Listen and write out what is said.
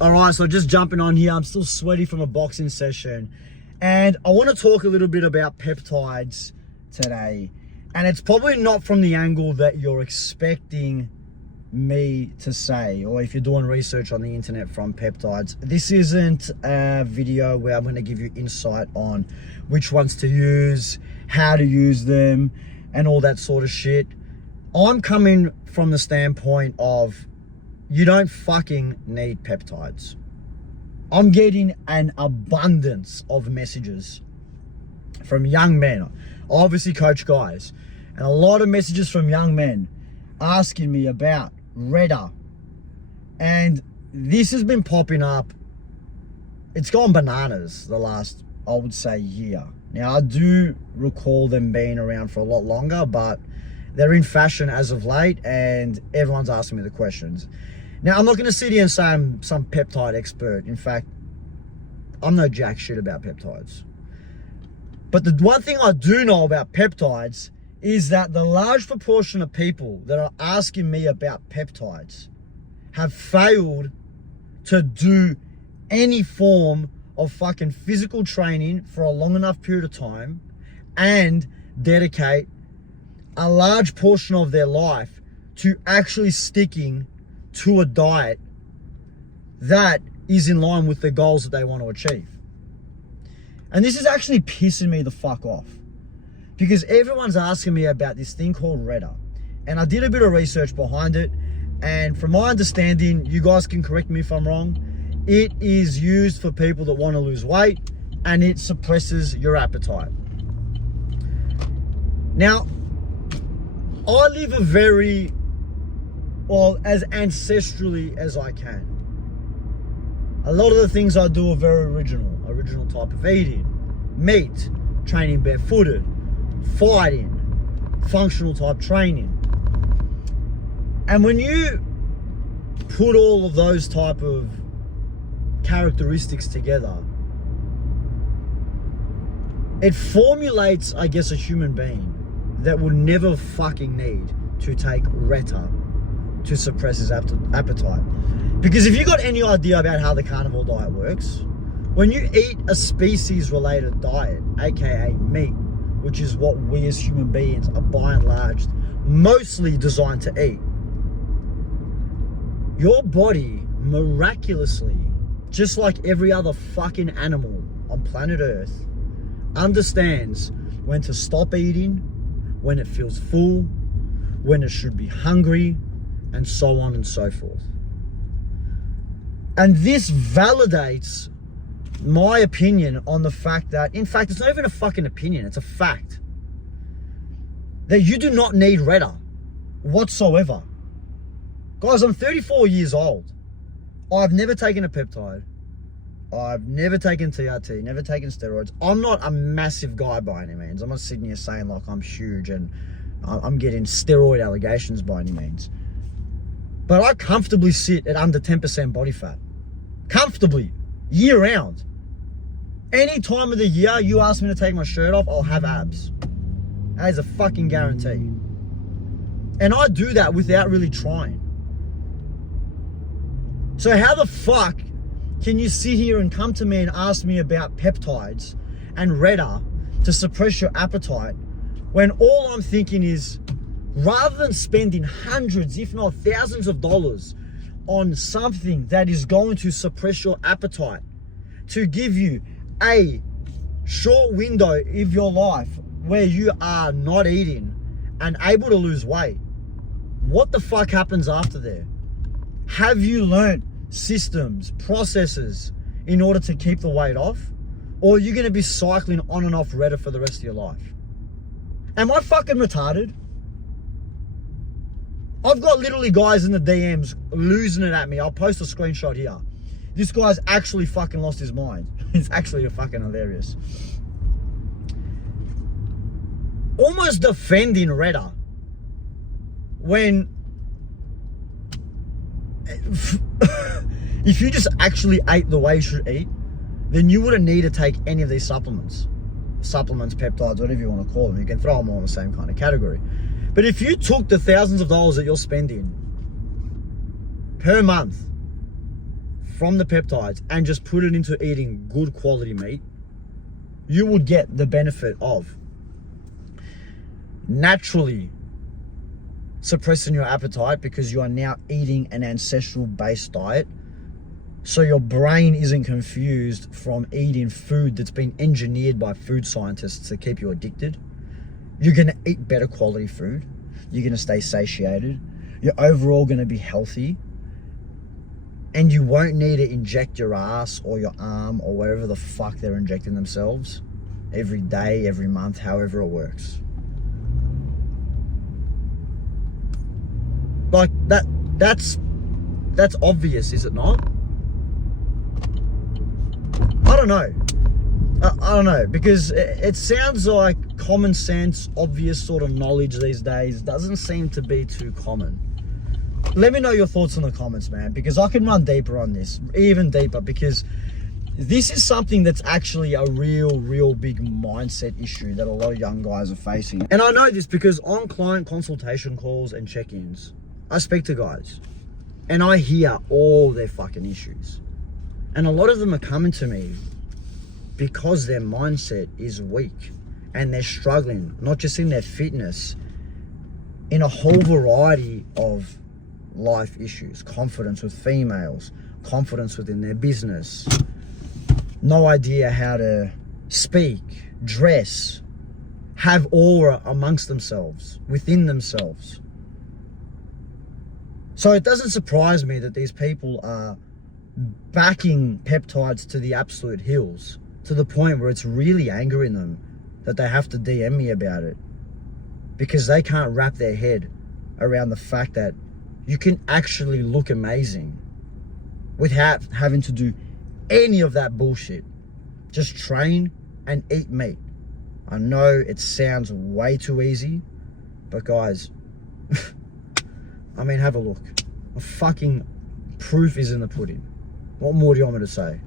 All right, so just jumping on here. I'm still sweaty from a boxing session. And I want to talk a little bit about peptides today. And it's probably not from the angle that you're expecting me to say, or if you're doing research on the internet from peptides. This isn't a video where I'm going to give you insight on which ones to use, how to use them, and all that sort of shit. I'm coming from the standpoint of you don't fucking need peptides. I'm getting an abundance of messages from young men. I obviously coach guys, and a lot of messages from young men asking me about Retta. And this has been popping up. It's gone bananas the last, I would say, year. Now, I do recall them being around for a lot longer, but they're in fashion as of late, and everyone's asking me the questions. Now, I'm not going to sit here and say I'm some peptide expert. In fact, I'm no jack shit about peptides. But the one thing I do know about peptides is that the large proportion of people that are asking me about peptides have failed to do any form of fucking physical training for a long enough period of time and dedicate a large portion of their life to actually sticking to a diet that is in line with the goals that they want to achieve. And this is actually pissing me the fuck off, because everyone's asking me about this thing called Retta. And I did a bit of research behind it, and from my understanding, you guys can correct me if I'm wrong, it is used for people that want to lose weight, and it suppresses your appetite. Now, I live a very, well, as ancestrally as I can. A lot of the things I do are very original type of eating, meat, training barefooted, fighting, functional type training. And when you put all of those type of characteristics together, it formulates, I guess, a human being that will never fucking need to take Retta to suppress his appetite. Because if you got any idea about how the carnivore diet works, when you eat a species-related diet, aka meat, which is what we as human beings are by and large mostly designed to eat, your body miraculously, just like every other fucking animal on planet Earth, understands when to stop eating, when it feels full, when it should be hungry, and so on and so forth. And this validates my opinion on the fact that, in fact, it's not even a fucking opinion, it's a fact, that you do not need Retta whatsoever. Guys, I'm 34 years old. I've never taken a peptide. I've never taken TRT, never taken steroids. I'm not a massive guy by any means. I'm not sitting here saying like I'm huge and I'm getting steroid allegations by any means. But I comfortably sit at under 10% body fat. Comfortably, year round. Any time of the year you ask me to take my shirt off, I'll have abs. That is a fucking guarantee. And I do that without really trying. So how the fuck can you sit here and come to me and ask me about peptides and Retta to suppress your appetite when all I'm thinking is, rather than spending hundreds, if not thousands of dollars on something that is going to suppress your appetite, to give you a short window of your life where you are not eating and able to lose weight, what the fuck happens after there? Have you learnt systems, processes in order to keep the weight off? Or are you going to be cycling on and off Retta for the rest of your life? Am I fucking retarded? I've got literally guys in the DMs losing it at me. I'll post a screenshot here. This guy's actually fucking lost his mind. It's actually fucking hilarious. Almost defending Retta when if you just actually ate the way you should eat, then you wouldn't need to take any of these supplements, peptides, whatever you want to call them. You can throw them all in the same kind of category. But if you took the thousands of dollars that you're spending per month from the peptides and just put it into eating good quality meat, you would get the benefit of naturally suppressing your appetite because you are now eating an ancestral based diet. So your brain isn't confused from eating food that's been engineered by food scientists to keep you addicted. You're going to eat better quality food. You're going to stay satiated. You're overall going to be healthy. And you won't need to inject your ass or your arm or wherever the fuck they're injecting themselves every day, every month, however it works. Like that's obvious, is it not? I don't know. I don't know, because it sounds like common sense, obvious sort of knowledge these days doesn't seem to be too common. Let me know your thoughts in the comments, man, because I can run deeper on this, even deeper, because this is something that's actually a real big mindset issue that a lot of young guys are facing. And I know this because on client consultation calls and check-ins, I speak to guys and I hear all their fucking issues. And a lot of them are coming to me because their mindset is weak and they're struggling, not just in their fitness, in a whole variety of life issues. Confidence with females, confidence within their business, no idea how to speak, dress, have aura amongst themselves, within themselves. So it doesn't surprise me that these people are backing peptides to the absolute hills, to the point where it's really angering them that they have to DM me about it, because they can't wrap their head around the fact that you can actually look amazing without having to do any of that bullshit. Just train and eat meat. I know it sounds way too easy, but guys, I mean, have a look. The fucking proof is in the pudding. What more do you want me to say?